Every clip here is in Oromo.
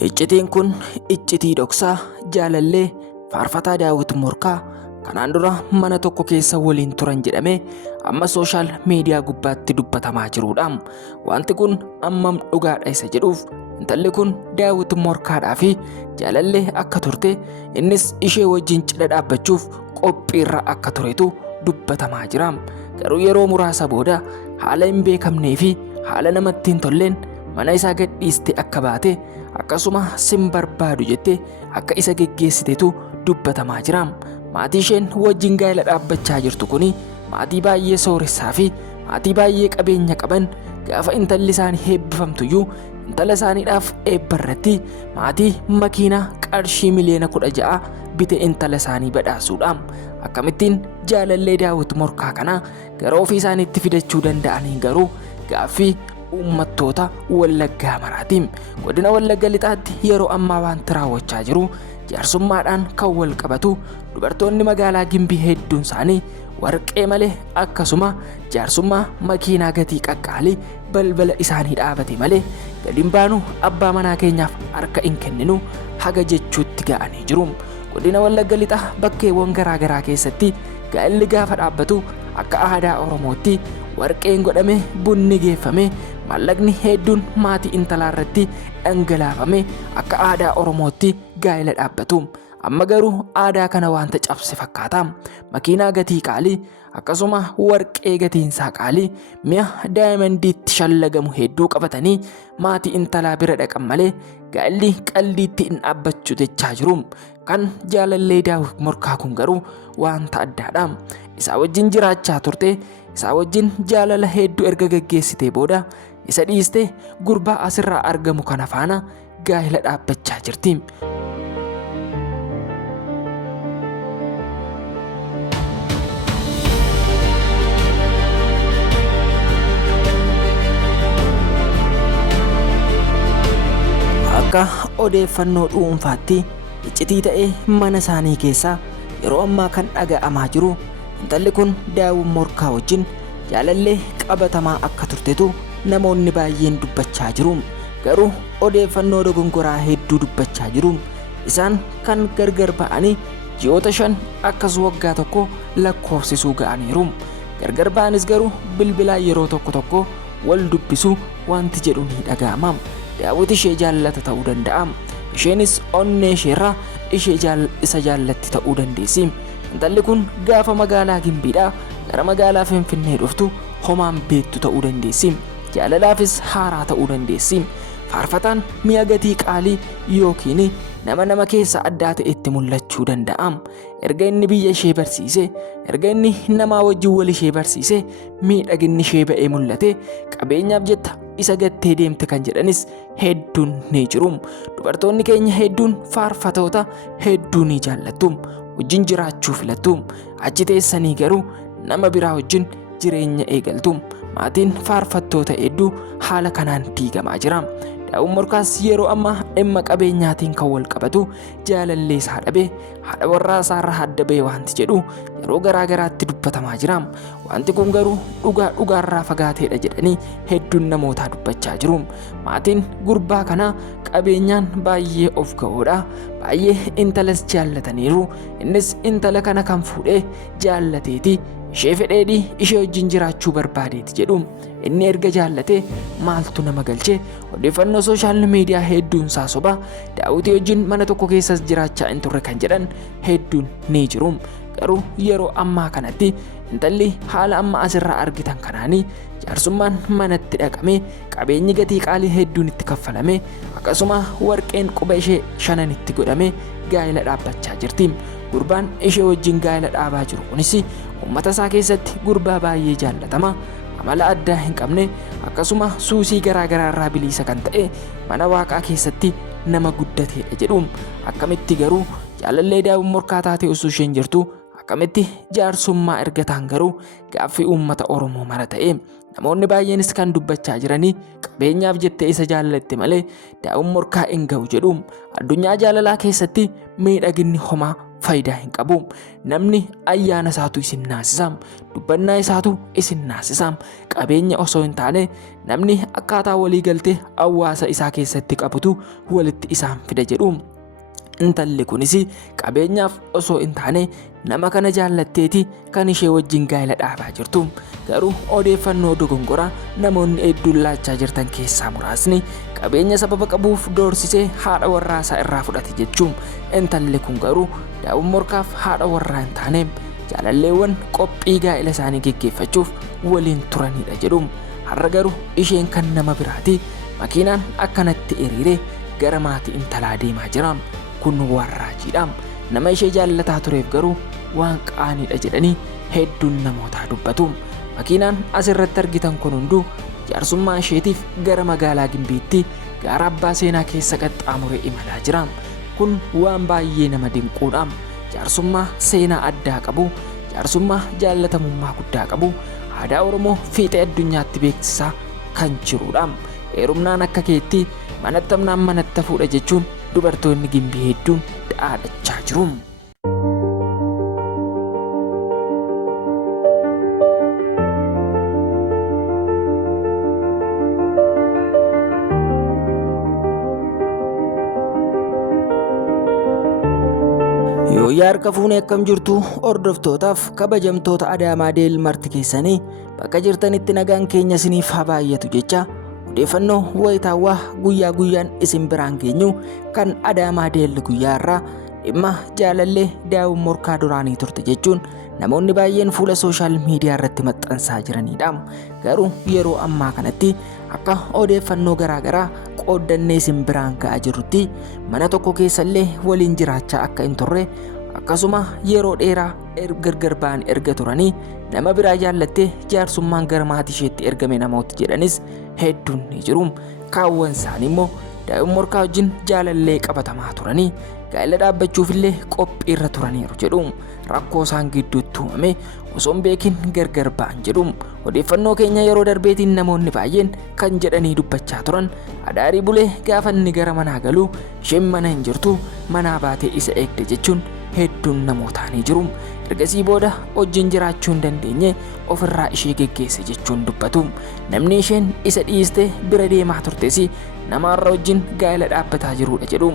Iccitiin kun iccitii dhoksaa jaalallee faarfataa Daawit Morkaa kanaan dura mana tokko keessa waliin turan jedhamee amma sooshaal miidiyaa gubbaatti dubbatamaa jirudha. Wanti kun ammam dhugaadha isa jedhuuf intalli kun Daawit Morkaadhaa fi jaalallee akka turte innis ishee wajjin cidha dhaabbachuuf qophiirra akka turetu dubbatamaa jira. Garuu yeroo muraasa booda haala hin beekamnee fi haala namatti hin tolleen mana isaa gadhiiste akka baate akkasuma sin barbaadu jettee akka isa geggeessitetu dubbatamaa jira. Maatii isheen wajjin gaa'ela dhaabbachaa jirtu kuni maatii baay'ee sooressaa fi maatii baay'ee qabeenya qaban gaafa intalli isaanii heebbifamtuyyuu intala isaaniidhaaf eebbarratti maatii makiinaa qarshii miliyoona 16 bite intala isaanii badhaasuudha. Akkamittiin jaalallee Daawit Morkaa kana gara ofii isaaniitti fidachuu danda'anii garuu gaaffii uummattoota Wallaggaa maraatiin godina Wallagga lixaatti yeroo ammaa wanti raawwachaa jiru jaarsummaadhaan kan wal qabatu dubartoonni magaalaa Gimbii hedduun isaanii warqee malee akkasuma jaarsummaa makiinaa gatii qaqqaalii balbala isaanii dhaabate malee gadi hin baanu abbaa manaa keenyaaf harka hin kenninu haga jechuutti ga'anii jiru. Godina Wallagga lixaa bakkeewwan garaagaraa keessatti gaa'elli gaafa dhaabbatu akka aadaa Oromootti warqeen godhame bunni geeffame maallaqni hedduun maatii intalaa irratti dhangalaafame akka aadaa Oromootti gaa'ela dhaabbatu. Amma garuu aadaa kana wanta cabse fakkaata. Makiinaa gatii qaalii akkasuma warqee gatiinsaa qaalii mi'a daayimandiitti shallagamu hedduu qabatanii maatii intalaa bira dhaqan malee gaa'elli qaldiitti hin dhaabbachuu jechaa jiru. Kan jaalallee Daawit Morkaa kun garuu wanta addaadha. Isaa wajjin jiraachaa turte, isaa wajjin jaalala hedduu erga gaggeessitee booda isa dhiiste gurbaa asirraa argamu kana faana gaa'ela dhaabbachaa jirti. Akka odeeffannoo dhuunfaatti iccitii ta'ee mana isaanii keessaa yeroo ammaa kan dhaga'amaa jiru intalli kun Daawit Morkaa wajjin jaalallee qabatamaa akka turtetu namoonni baay'een dubbachaa jiru. Garuu odeeffannoo dogongoraa hedduu dubbachaa jiru. Isaan kan gargar ba'anii ji'oota 5 akkas waggaa tokko lakkoofsisuu ga'aniiru. Gargar ba'anis garuu bilbilaan yeroo tokko wal dubbisu wanti jedhu ni dhaga'ama. Daawit ishee jaallata ta'uu danda'a. Isheenis onnee isheerraa isa jaallatti ta'uu dandeessi. Intalli kun gaafa magaalaa Gimbiidhaa gara magaalaa Finfinnee dhuftu homaan beektu ta'uu dandeessi. Jaalalaafis haaraa ta'uu dandeessi. Faarfataan mi'a gatii qaalii yookiin nama keessa addaa ta'etti mul'achuu danda'a. Erga inni biyya ishee barsiise, erga inni namaa wajjin wal ishee barsiise, miidhaginni ishee ba'ee mul'ate, qabeenyaaf jetta isa gattee deemte kan jedhanis hedduun ni jiru. Dubartoonni keenya hedduun faarfatoota hedduu ni jaallattu. Wajjin jiraachuu filattu. Achi teessanii garuu nama biraa wajjin jireenya eegaltu. Maatiin faarfattoota hedduu haala kanaan diigamaa jira. Daawit Morkaas yeroo ammaa dhimma qabeenyaatiin kan wal qabatu jaalallee isaa dhabee haadha warraa isaarraa adda ba'e wanti jedhu yeroo garaagaraatti dubbatamaa jira. Wanti kun garuu dhugaarraa fagaateedha jedhanii hedduun namootaa dubbachaa jiru. Maatiin gurbaa kanaa qabeenyaan baay'ee of ga'oodha. Baay'ee intalas jaallataniiru. Innis intala kana kan fuudhee jaallateeti. Ishee fedheedhi ishee wajjin jiraachuu barbaadeeti jedhu. Inni erga jaallatee maaltu nama galchee odeeffannoo sooshaal miidiyaa hedduun soba Daawit wajjin mana tokko keessas jiraachaa hin turre kan jedhan hedduun ni jiru. Garuu yeroo ammaa kanatti intalli haala amma asirraa argitan kanaanii jaarsummaan manatti dhaqamee qabeenyi gatii qaalii hedduun itti kaffalame akkasuma warqeen quba ishee 5 itti godhame gaa'ela dhaabbachaa jirti. Gurbaan ishee wajjin gaa'ela dhaabaa jiru kunis uummata isaa keessatti gurbaa baay'ee jaallatama, amala addaa hin qabne akkasuma suusii garaagaraa irraa bilisa kan ta'e mana waaqaa keessatti nama guddateedha jedhu. Akkamitti garuu jaalallee Daawit Morkaa taatee osoo isheen jirtu akkamitti jaarsummaa ergataan garuu gaaffii uummata Oromoo mara ta'e. Namoonni baay'eenis kan dubbachaa jiranii qabeenyaaf jettee isa jaallatte malee Daawit Morkaa hin ga'u jedhu. Addunyaa jaalalaa keessatti miidhaginni homaa faayidaa hin qabu. Namni ayyaana isaatu isin naasisam, dubbannaa isaatu isin naasisam. Qabeenya osoo hin taane namni akkaataa walii galtee hawaasa isaa keessatti qabutu walitti isaan fida jedhu. Intalli kunis qabeenyaaf osoo hin taane nama kana jaallatteeti kan ishee wajjin gaa'ela dhaabaa jirtu. Garuu odeeffannoo dogongoraa namoonni hedduun laachaa jirtan keessaa muraasni qabeenya sababa qabuuf doorsisee haadha warraasaa irraa fudhate jechuun. Intalli kun garuu daawun morkaaf haadha warraa hin taane jaalalleewwan qophii gaa'ela isaanii geggeeffachuuf waliin turanidha jedhu. Har'a garuu isheen kan nama biraati. Makiinaan akkanatti hiriiree gara maatii intalaa deemaa jira. Kun warraajiidha. Nama ishee jaallataa tureef garuu waan qaaniidha jedhanii hedduun namootaa dubbatu. Makiinaan asirratti argitan kun hunduu jaarsummaa isheetiif gara magaalaa Gimbiitti gaara abbaa seenaa keessa qaxxaamuree imalaa jira. Kun waan baay'ee nama dinquudha. Jaarsummaa seenaa addaa qabu, jaarsummaa jaallatamummaa guddaa qabu, aadaa Oromoo fiixee addunyaatti beeksisaa kan jirudha. Heerumnaan akka keetti manattamnaan manatta fuudha jechuun dubartoonni Gimbii hedduun dhaadachaa jiru. Yooyyaa harka fuunee akkam jirtu hordoftootaaf kabajamtoota Adaamaa Deel marti keessanii bakka jirtanitti nagaan keenya isiniif haa baay'atu jecha odeeffannoo wayitaawwaa guyyaa guyyaan isin biraan geenyu kan Adaamaa Deel guyyaa irraa dhimma jaalallee daawun morkaa duraanii turte jechuun namoonni baay'een fuula sooshaal miidiyaa irratti maxxansaa jiranidha. Garuu yeroo ammaa kanatti akka odeeffannoo garaagaraa qooddannee isin biraan ga'aa jirrutti mana tokko keessallee waliin jiraachaa akka hin turre akkasuma yeroo dheeraa gargar ba'an erga turanii nama biraa jaallattee jaarsummaan gara maatii isheetti ergame namooti jedhanis hedduun ni jiru. Kaawwan isaanii immoo daa'imman morkaa wajjin jaalallee qabatamaa turanii gaa'ela dhaabbachuufillee qophii irra turaniiru jedhu. Rakkoo isaan gidduutti uumame osoo hin beekin gargar ba'an jedhu. Odeeffannoo keenya yeroo darbeetiin namoonni baay'een kan jedhanii dubbachaa turan adaarii bulee gaafa inni gara manaa galu isheen mana hin jirtu manaa baatee isa eegde jechuun hedduun namootaanii jiru. Ergasii booda wajjin jiraachuu hin dandeenye ofirraa ishee geggeesse jechuun dubbatu. Namni isheen isa dhiiste bira deemaa turtes namaarra wajjin gaa'ela dhaabbataa jirudha jedhu.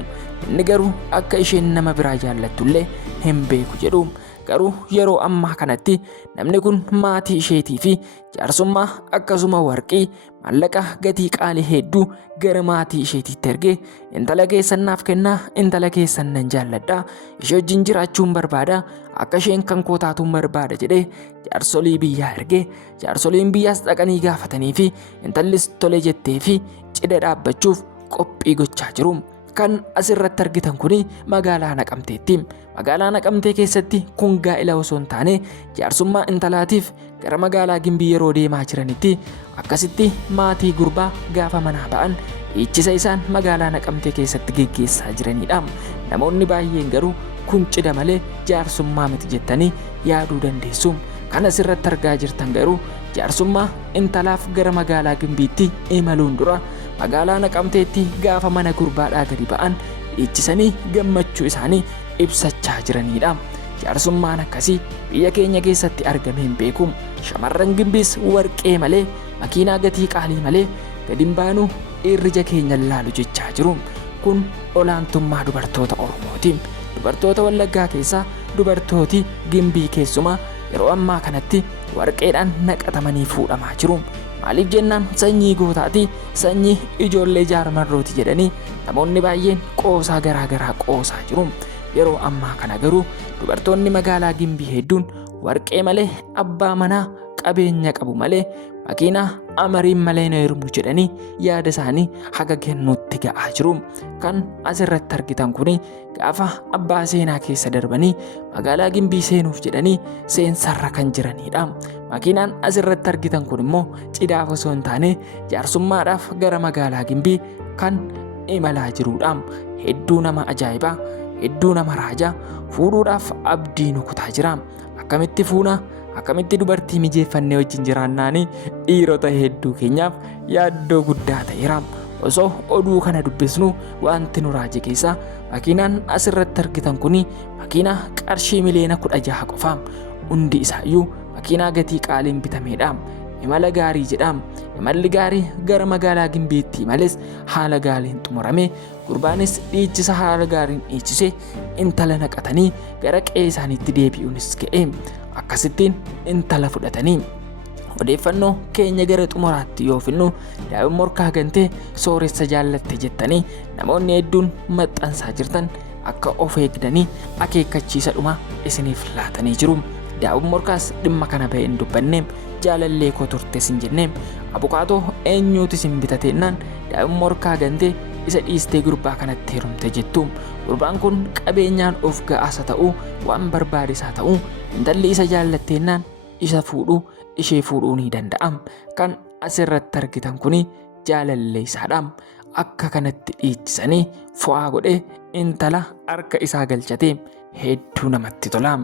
Inni garuu akka isheen nama biraa jaallattullee hin beeku jedhu. Garuu yeroo ammaa kanatti namni kun maatii isheetii fi jaarsummaa akkasuma warqii maallaqa gatii qaalii hedduu gara maatii isheetiitti ergee intala keessan naaf kennaa, intala keessan nan jaalladha, ishee wajjin jiraachuun barbaada, akka isheen kan koo taatuun barbaada jedhee jaarsolii biyyaa ergee jaarsoliin biyyaas dhaqanii gaafatanii fi intallis tole jettee fi cidha dhaabbachuuf qophii gochaa jiru. Kan asirratti argitan kuni magaalaa Naqamteetti. Magaalaa Naqamtee keessatti kun gaa'ela osoo hin taane jaarsummaa intalaatiif gara magaalaa Gimbii yeroo deemaa jiranitti akkasitti maatii gurbaa gaafa manaa ba'an dhiichisa isaan magaalaa Naqamtee keessatti geggeessaa jiranidha. Namoonni baay'een garuu kun cidha malee jaarsummaa miti jettanii yaaduu dandeessu. Kan asirratti argaa jirtan garuu jaarsummaa intalaaf gara magaalaa Gimbiitti imaluun dura magaalaa Naqamteetti gaafa mana gurbaadhaa gadi ba'an dhiichisanii gammachuu isaanii ibsachaa jiranidha. Jaarsummaan akkasii biyya keenya keessatti argamee hin beeku. Shamarran Gimbiis warqee malee makiinaa gatii qaalii malee gadi hin baanu irrija keenya laalu jechaa jiru. Kun olaantummaa dubartoota Oromooti. Dubartoota Wallaggaa keessaa dubartooti Gimbii keessumaa yeroo ammaa kanatti warqeedhaan naqatamanii fuudhamaa jiru. Maaliif jennaan sanyii gootaati, sanyii ijoollee jaarmarrooti jedhanii namoonni baay'een qoosaa garaagaraa qoosaa jiru. Yeroo ammaa kana garuu dubartoonni magaalaa Gimbii hedduun warqee malee abbaa manaa qabeenya qabu malee makiinaa amariin malee na hirmu jedhanii yaada isaanii haga kennuutti ga'aa jiru. Kan asirratti argitan kuni gaafa abbaa seenaa keessa darbanii magaalaa Gimbii seenuuf jedhanii seensarra kan jiranidha. Makiinaan asirratti argitan kun immoo cidhaaf osoo hin taane jaarsummaadhaaf gara magaalaa Gimbii kan imalaa jirudha. Hedduu nama ajaa'ibaa, hedduu nama raajaa, fuudhuudhaaf abdii nukutaa jira. Akkamitti fuuna, akkamitti dubartii mijeeffannee wajjin jiraannaanii dhiirota hedduu keenyaaf yaaddoo guddaa ta'eera. Osoo oduu kana dubbisnu wanti nu raaje keessaa makiinaan asirratti argitan kuni makiinaa qarshii miliyoona 16 qofaam. Hundi isaayyuu makiinaa gatii qaaliin bitamedha. Imala gaarii jedham. Imalli gaarii gara magaalaa Gimbiitti males haala gaariin xumurame. Gurbaanis dhiichisa haala gaariin dhiichise intala naqatanii gara qe'ee isaaniitti deebi'uunis ga'e. Akkasittiin intala fudhatanii odeeffannoo keenya gara xumuraatti yoo finnu daa'im morkaa gantee sooressa jaallatte jettanii namoonni hedduun maxxansaa jirtan akka of eegdanii akeekkachiisa dhuma isiniif laatanii jiru. Daa'im morkaas dhimma kana ba'ee hin dubbanne jaalallee koo turtes hin jenne abukaatoo eenyuutis hin bitateennaan daa'im morkaa gantee isa dhiistee gurbaa kanatti heerumte jettu. Gurbaan kun qabeenyaan of ga'aasa ta'uu waan barbaadesaa ta'uu intalli isa jaallatteenaan isa fuudhuu ishee fuudhuu ni danda'a. Kan asirratti argitan kuni jaalallee isaadha. Akka kanatti dhiichisanii fo'aa godhee intala harka isaa galchate hedduu namatti tola.